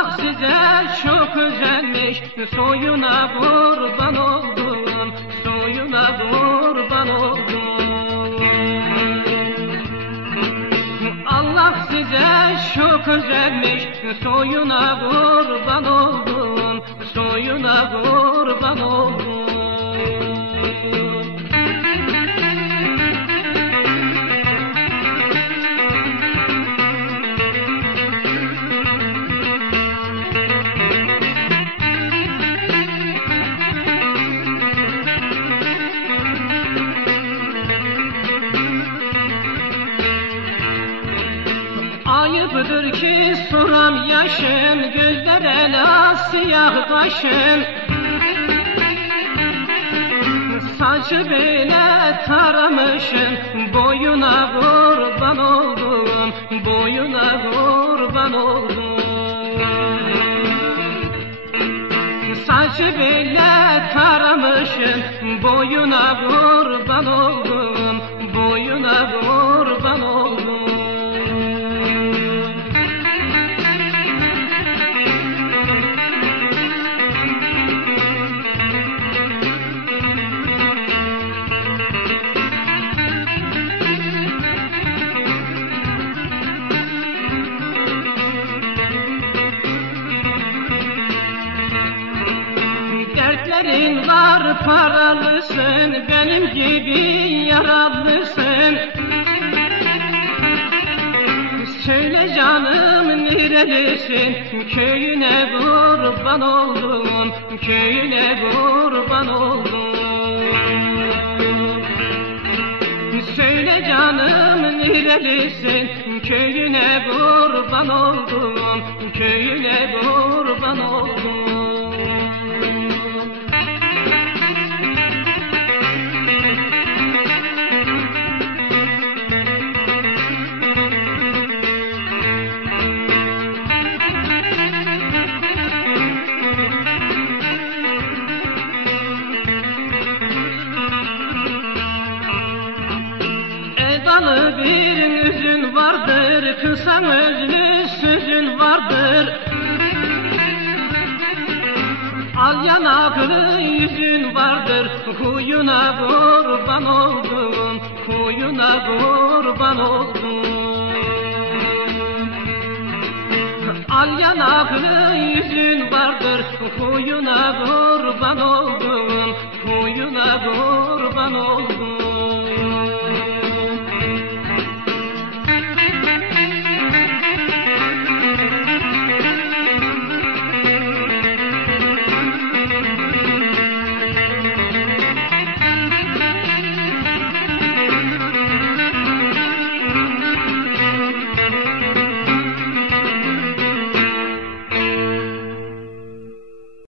Allah size çok özenmiş, soyuna kurban oldum, soyuna kurban oldum. Allah size çok özenmiş, soyuna kurban oldum, soyuna kurban oldum. Ayıptır ki soram yaşın, gözler ela siyah kaşın. Saçı böyle taramışın, boyuna kurban oldum, boyuna kurban oldum. Saçı böyle taramışın, boyuna kurban oldum, boyuna kurban oldum. Dertlerin var, paralısın, benim gibi yaralısın. Söyle canım nerelisin, köyüne kurban oldum, köyüne kurban oldum. Söyle canım nerelisin, köyüne kurban oldum, köyüne kurban oldum. Edalı bir yüzün vardır, kısa özlü sözün vardır. Al yanaklı yüzün vardır, huyuna kurban oldum, huyuna kurban oldum. Al yanaklı yüzün vardır, huyuna kurban oldum, huyuna kurban oldum.